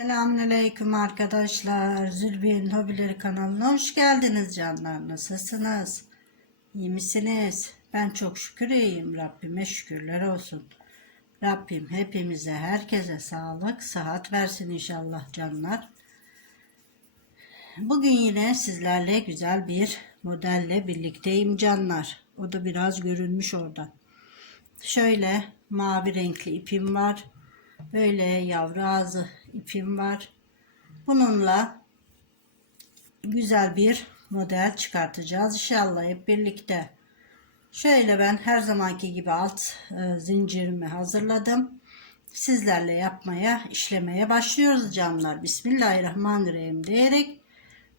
Selamünaleyküm arkadaşlar. Zülbiye'nin Hobileri kanalına hoş geldiniz canlar. Nasılsınız? İyi misiniz? Ben çok şükür iyiyim. Rabbime şükürler olsun. Rabbim hepimize, herkese sağlık, sıhhat versin inşallah canlar. Bugün yine sizlerle güzel bir modelle birlikteyim canlar. O da biraz görünmüş orada. Şöyle mavi renkli ipim var. Böyle yavru ağzı ipim var. Bununla güzel bir model çıkartacağız inşallah hep birlikte. Şöyle ben her zamanki gibi alt e, zincirimi hazırladım. Sizlerle yapmaya, işlemeye başlıyoruz canlar. Bismillahirrahmanirrahim diyerek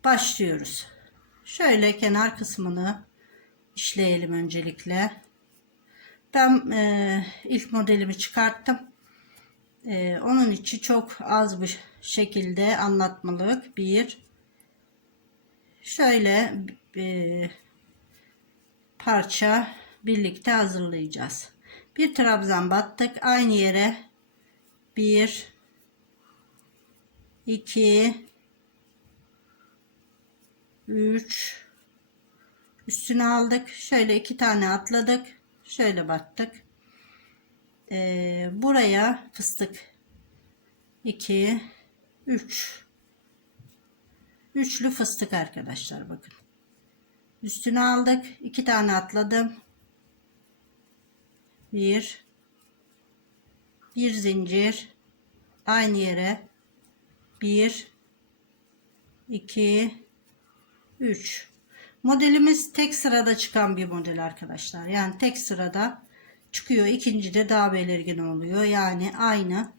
başlıyoruz. Şöyle kenar kısmını işleyelim öncelikle. Ben e, ilk modelimi çıkarttım. E, onun içi çok az bir şekilde anlatmalık. Bir şöyle e, parça birlikte hazırlayacağız. Bir trabzan battık. Aynı yere bir iki üç üstüne aldık. Şöyle iki tane atladık. Şöyle battık Ee, buraya fıstık. 2 3 üçlü fıstık arkadaşlar bakın. Üstüne aldık iki tane atladım. Bir. Bir zincir. Aynı yere. Bir. İki. Üç. Modelimiz tek sırada çıkan bir model arkadaşlar. Yani tek sırada çıkıyor. İkinci de daha belirgin oluyor. Yani aynı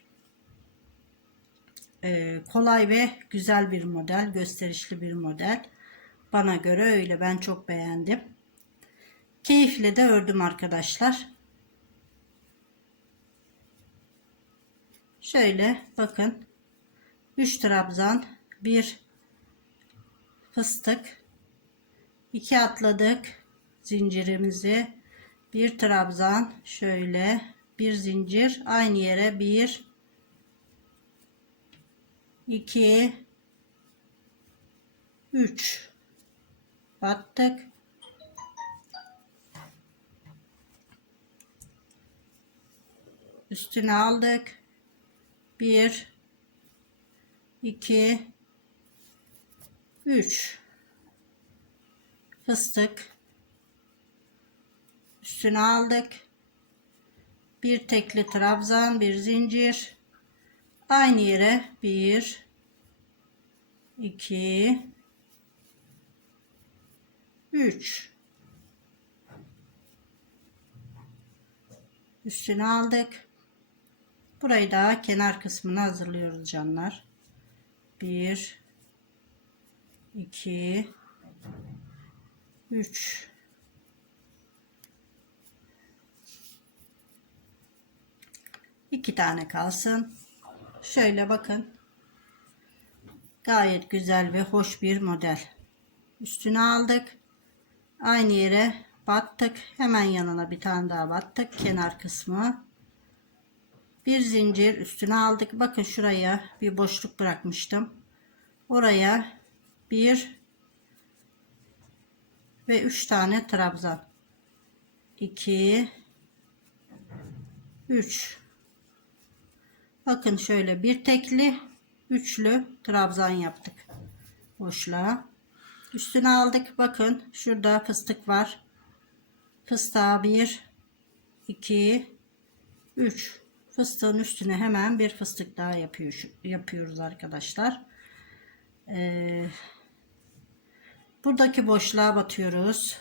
Ee, kolay ve güzel bir model gösterişli bir model. Bana göre öyle. Ben çok beğendim. Keyifle de ördüm arkadaşlar. Şöyle bakın. 3 trabzan 1 fıstık 2 atladık. Zincirimizi bir trabzan şöyle bir zincir aynı yere bir 2 3 battık. Üstüne aldık. 1 2 3 fıstık üstüne aldık. Bir tekli trabzan bir zincir. Aynı yere 1 2 3 üstüne aldık. Burayı da kenar kısmını hazırlıyoruz canlar. 1 2 3 iki tane kalsın. Şöyle bakın. Gayet güzel ve hoş bir model. Üstüne aldık. Aynı yere battık. Hemen yanına bir tane daha battık. Kenar kısmı. Bir zincir üstüne aldık. Bakın şuraya bir boşluk bırakmıştım. Oraya bir ve üç tane trabzan. 2 3 bakın şöyle bir tekli üçlü trabzan yaptık boşluğa. Üstüne aldık bakın şurada fıstık var. Fıstığa 1 2 3 fıstığın üstüne hemen bir fıstık daha yapıyor, yapıyoruz arkadaşlar. Ee, buradaki boşluğa batıyoruz.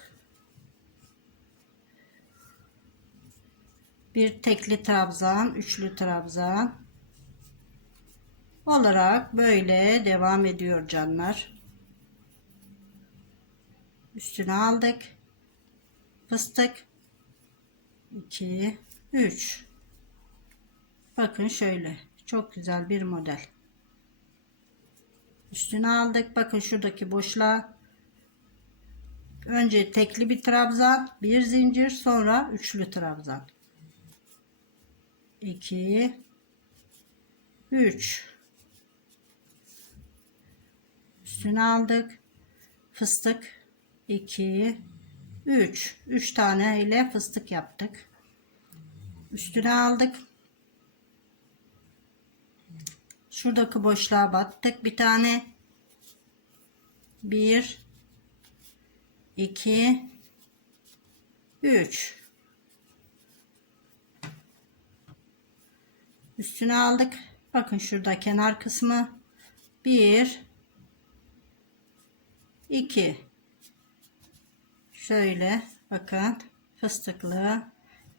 Bir tekli trabzan üçlü trabzan olarak böyle devam ediyor canlar. Üstüne aldık. Fıstık. 2 3 bakın şöyle. Çok güzel bir model. Üstüne aldık. Bakın şuradaki boşluğa. Önce tekli bir trabzan bir zincir sonra üçlü trabzan. 2 3 Üstüne aldık. Fıstık 2 3 3 tane ile fıstık yaptık. Üstüne aldık. Şuradaki boşluğa battık bir tane. 1 2 3 Üstüne aldık. Bakın şurada kenar kısmı 1 2 Şöyle bakın fıstıklı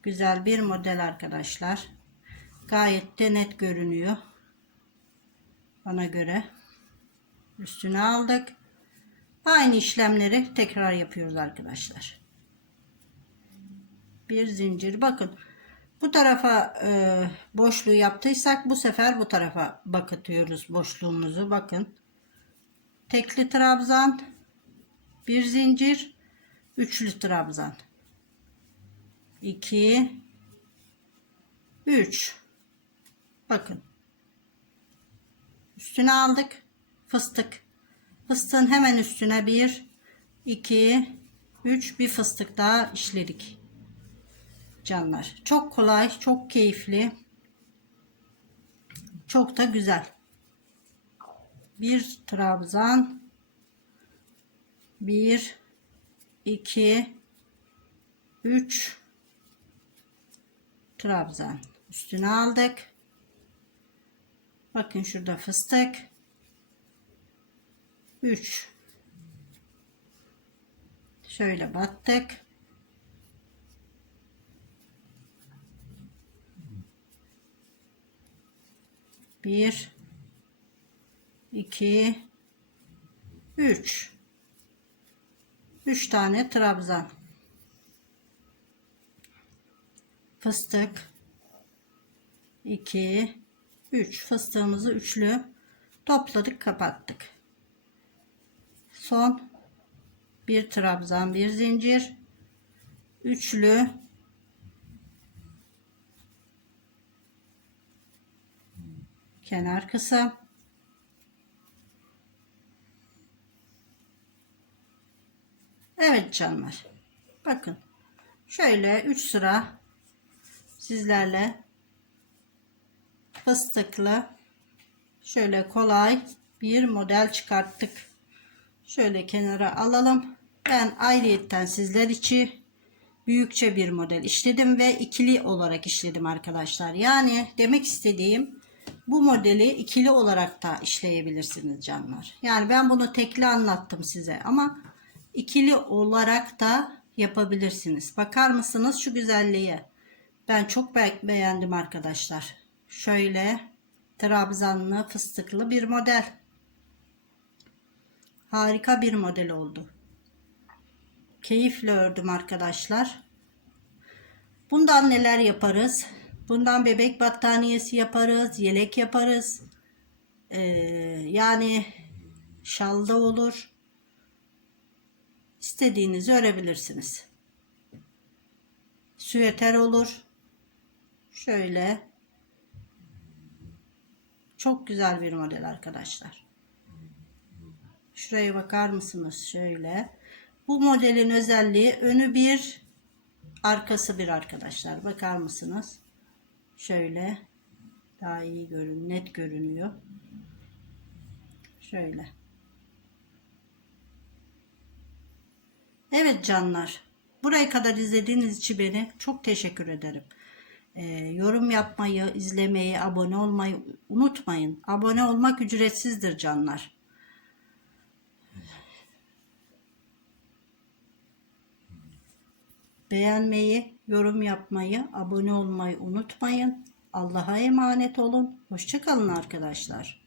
güzel bir model arkadaşlar. Gayet de net görünüyor. Bana göre. Üstüne aldık. Aynı işlemleri tekrar yapıyoruz arkadaşlar. Bir zincir. Bakın bu tarafa e, boşluğu yaptıysak bu sefer bu tarafa bakıtıyoruz boşluğumuzu. Bakın. Tekli trabzan. Bir zincir. Üçlü trabzan. 2 3 Bakın. Üstüne aldık. Fıstık. Fıstığın hemen üstüne bir, iki, üç bir fıstık daha işledik. Canlar. Çok kolay, çok keyifli. Çok da güzel. Bir trabzan. Bir, iki, üç trabzan. Üstüne aldık. Bakın şurada fıstık. 3 şöyle battık bir iki üç üç tane trabzan. Fıstık. 2 3 fıstığımızı üçlü topladık kapattık. Son bir trabzan bir zincir. Üçlü. Kenar kısım Evet canlar bakın şöyle 3 sıra sizlerle fıstıklı şöyle kolay bir model çıkarttık Şöyle kenara alalım. Ben ayrıyetten sizler için büyükçe bir model işledim ve ikili olarak işledim arkadaşlar. Yani demek istediğim bu modeli ikili olarak da işleyebilirsiniz canlar. Yani ben bunu tekli anlattım size ama ikili olarak da yapabilirsiniz. Bakar mısınız şu güzelliğe? Ben çok be beğendim arkadaşlar. Şöyle trabzanlı fıstıklı bir model. Harika bir model oldu. Keyifle ördüm arkadaşlar. Bundan neler yaparız? Bundan bebek battaniyesi yaparız, yelek yaparız. Ee, yani şalda olur. İstediğinizi örebilirsiniz. Süveter olur. Şöyle. Çok güzel bir model arkadaşlar. Şuraya bakar mısınız? Şöyle. Bu modelin özelliği önü bir, arkası bir arkadaşlar. Bakar mısınız? Şöyle. Daha iyi görün, net görünüyor. Şöyle. Evet canlar. Buraya kadar izlediğiniz için beni çok teşekkür ederim. Ee, yorum yapmayı, izlemeyi, abone olmayı unutmayın. Abone olmak ücretsizdir canlar. Beğenmeyi, yorum yapmayı, abone olmayı unutmayın. Allah'a emanet olun. Hoşçakalın arkadaşlar.